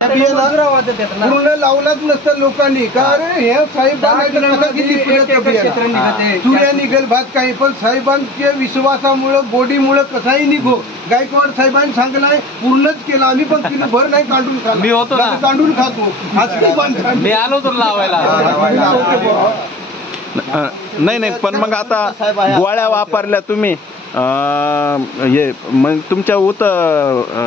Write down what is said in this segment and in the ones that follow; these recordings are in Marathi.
पूर्ण लावलाच नसतं लोकांनी. का अरे हे साहेबांना तुऱ्या निघेल भात काही, पण साहेबांच्या विश्वासामुळं गोडीमुळं कसाही निघो. गायकवाड साहेबांनी सांगलाय पूर्णच केलं. आम्ही पण किलो भर नाही काढून खातो, मी होतो ना, काढून खातो. मी आलो तर लावायला. नाही नाही, पण मग आता गोळ्या वापरल्या तुम्ही, हे मग तुमच्या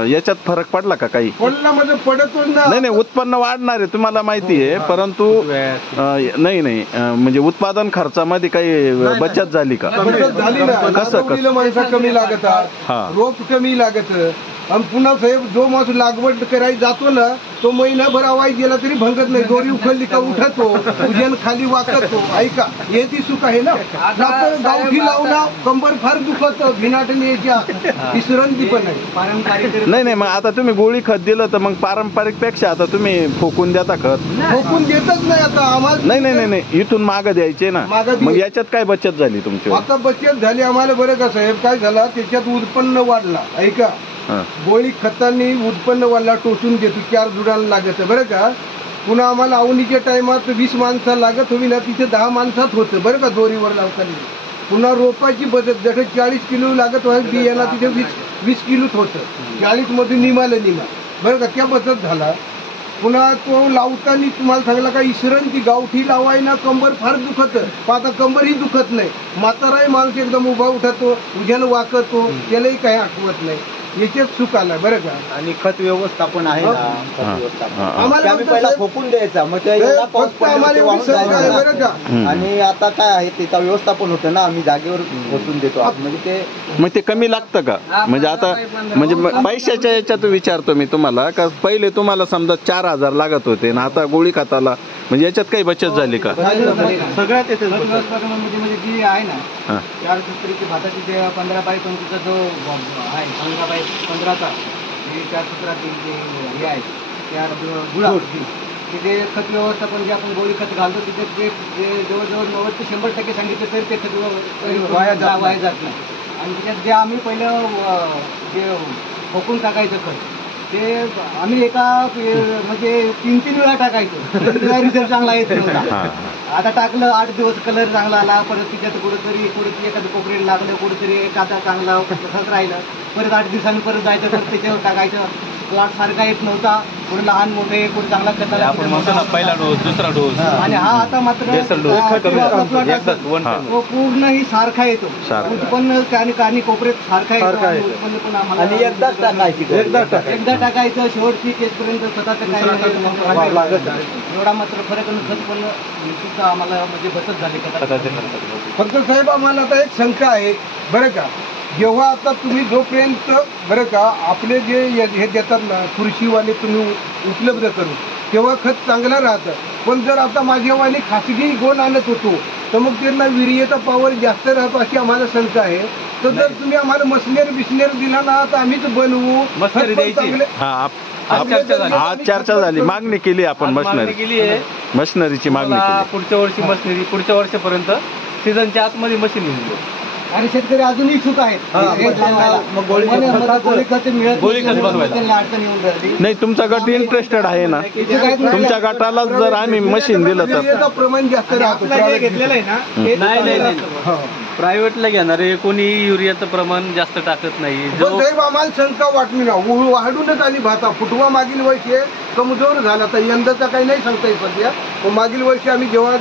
याच्यात फरक पडला का काही? पडतच नाही नाही, उत्पन्न वाढणार आहे तुम्हाला माहिती आहे, परंतु नाही नाही, म्हणजे उत्पादन खर्चामध्ये काही बचत झाली का? झाली ना. कसं माणसा कमी लागत, रोप कमी लागत. आणि पुन्हा साहेब जो माणूस लागवड करायला जातो ना, तो महिनाभर आवाज गेला तरी भंगत नाही. दोरी उखडली का उठतो, उजन खाली वाकतो. ऐका, हे ती सुख आहे ना. गावठी लावला कंबर फार दुखत, भिनाटणे विसरंती पण आहे. पारंपरिक नाही नाही, मग आता तुम्ही गोळी खत दिलं तर मग पारंपरिक पेक्षा आता तुम्ही फोकून देता खत? फोकून देतच नाही आता आम्हाला. नाही नाही नाही, इथून मागं द्यायचे ना. मग याच्यात काय बचत झाली तुमची? आता बचत झाली आम्हाला. बरं का साहेब, काय झालं त्याच्यात उत्पन्न वाढला. ऐका, गोळी खतांनी उत्पन्न वाढला. टोचून देतो 4 जुडाला लागत. बरं का, पुन्हा आम्हाला आवणीच्या टायमात 20 माणसं लागत होती ना, तिथे 10 माणसात होतं. बरं का, दोरीवर लावताना. पुन्हा रोपाची बचत, जसं 40 किलो लागत व्हायला बियाला तिथे 20 किलोच होतं. 40 मधून निमालं निमा. बरं का, त्या बचत झाला. पुन्हा तो लावताना तुम्हाला सांगला का, इसरण ती गावठी लावायना कंबर फार दुखत. आता कंबरही दुखत नाही. म्हाताराही माणूस एकदम उभा उठतो, उद्याला वाकतो, त्यालाही काही आठवत नाही. याच्यात सुख आला. बरं का, आणि खत व्यवस्थापन आहे ना. आम्हाला पहिला फोकून द्यायचा, मग बरं का. आणि आता काय आहे त्याचं व्यवस्थापन होतं ना, आम्ही जागेवर पोचून देतो. म्हणजे ते मग ते कमी लागतं का? म्हणजे आता म्हणजे पैशाच्या याच्यात विचारतो मी तुम्हाला, का पहिले तुम्हाला समजा 4000 लागत होते ना, आता गोळी खताला म्हणजे याच्यात काही बचत झाली का? सगळ्यात येते. म्हणजे जी आहे ना, 4 सूत्रीची भाताची जे 15 बाय 25चा जो आहे, 15 बाय 15चा हे 4 सूत्रातील जे हे आहे, त्या गुळा तिथे खत व्यवस्थापन जे आपण गोळी खत घालतो, तिथे ते जवळजवळ 90 ते 100% सांगितलं तरी ते खत वाया जात नाही. आणि त्याच्यात जे आम्ही पहिलं जे फोकून टाकायचं खत, ते आम्ही एका म्हणजे 3-3 वेळा टाकायचो. रिझल्ट चांगला येत नव्हता. आता टाकलं 8 दिवस, कलर चांगला आला. परत तिच्यात कुठेतरी एखादं कोपरेल लागलं, कुठेतरी एखादा चांगला तसंच राहिलं. परत 8 दिवसांनी परत जायचं, परत त्याच्यावर टाकायचं. प्लॉट सारखा येत नव्हता. कुठे लहान मोठे, कुठे चांगला कलर, आपण म्हणतो ना पहिला डोस, दुसरा डोस. आणि हा आता मात्र पूर्ण ही सारखा येतो. उत्पन्न आणि कोपऱ्यात सारखा येतो. उत्पन्न पण आम्हाला आणि एकदा टाकायचं. शेवटची केसपर्यंत स्वतःचं काय एवढा मात्र फरक. खत पण निश्चित आम्हाला म्हणजे बचत झाली. फक्त साहेब आम्हाला आता एक शंका आहे. बरं का, जेव्हा आता तुम्ही जोपर्यंत बरं का आपले जे हे देतात ना कृषीवाले तुम्ही उपलब्ध करून, तेव्हा खत चांगलं राहतं. पण जर आता माझ्यावाले खासगी गोण आणत होतो तर मग त्यांना विरियेचा पॉवर जास्त राहतो अशी आम्हाला शंका आहे. तर जर तुम्ही आम्हाला मशनरी दिला ना, तर आम्हीच बनवू. आज चर्चा झाली, मागणी केली आपण मशनरीची मागणी केली. पुढच्या वर्षी मशनरी, पुढच्या वर्षापर्यंत सीझनच्या आतमध्ये मशीन येईल. आणि शेतकरी अजूनही इच्छुक आहेत. नाही, तुमचा गट इंटरेस्टेड आहे ना. तुमच्या गटाला जर आम्ही मशीन दिलं तर प्रमाण जास्त घेतलेलं आहे ना. नाही, प्रायव्हेटला घेणारे कोणी युरियाचं प्रमाण जास्त टाकत नाही. साहेब आम्हाला शंका वाटली ना, वाढूनच आली भाता. फुटवा मागील वर्षी कमजोर झाला, तर यंदाचा काही नाही सांगता येत सध्या. मागील वर्षी आम्ही जेव्हा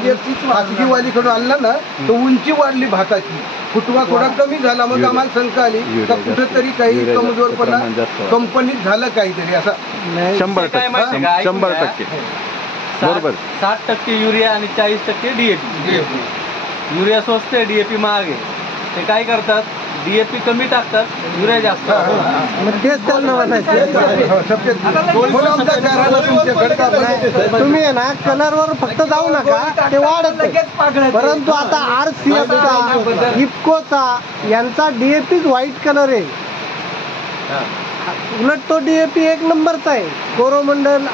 खाजगी वालीकडून आणला ना, तर उंची वाढली भाताची. फुटवा थोडा कमी झाला. मग आम्हाला शंका आली तर कुठेतरी काही कमजोरपणा कंपनीत झालं काहीतरी असं. 100% बरोबर. 60% युरिया आणि 40% DAP. युरिया स्वस्त आहे, DAP महाग आहे. ते काय करतात, DAP कमी टाकतात, युरिया जास्त. तुम्ही आहे ना कलरवर फक्त जाऊ नका, ते वाढत. परंतु आता RCFचा, इफकोचा यांचा DAP व्हाईट कलर आहे. उलट तो DAP 1 नंबरचा आहे कोरोमंडल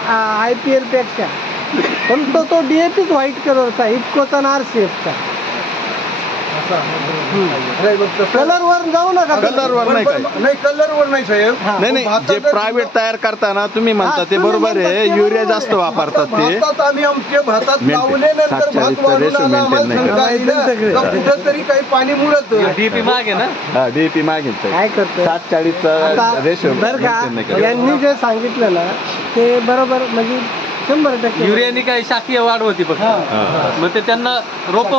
IPL पेक्षा. पण तो DAP व्हाईट कलरचा, इफकोचा आणि RCFचा. कलरवर जाऊ नका. कलरवर नाही काय. नाही कलरवर नाही साहेब. नाही नाही, जे प्रायव्हेट तयार करताना तुम्ही म्हणता ते बरोबर आहे, युरिया जास्त वापरतात ते. भातात आम्ही आमच्या भातात Maintain. लावले नंतर 7-40 भात वाढून ratio आला, maintain आम्हाला नाही शंका आहे ना, का कुठंतरी काही पाणी मुळत डीएपी मागे ना. हा डीएपी मागितलं काय करतो 7-40चा रेशो बरं का यांनी जे सांगितलं ना ते बरोबर म्हणजे 100% युरियानी काय शाखीय वाढ होती फक्त. मग ते त्यांना रोप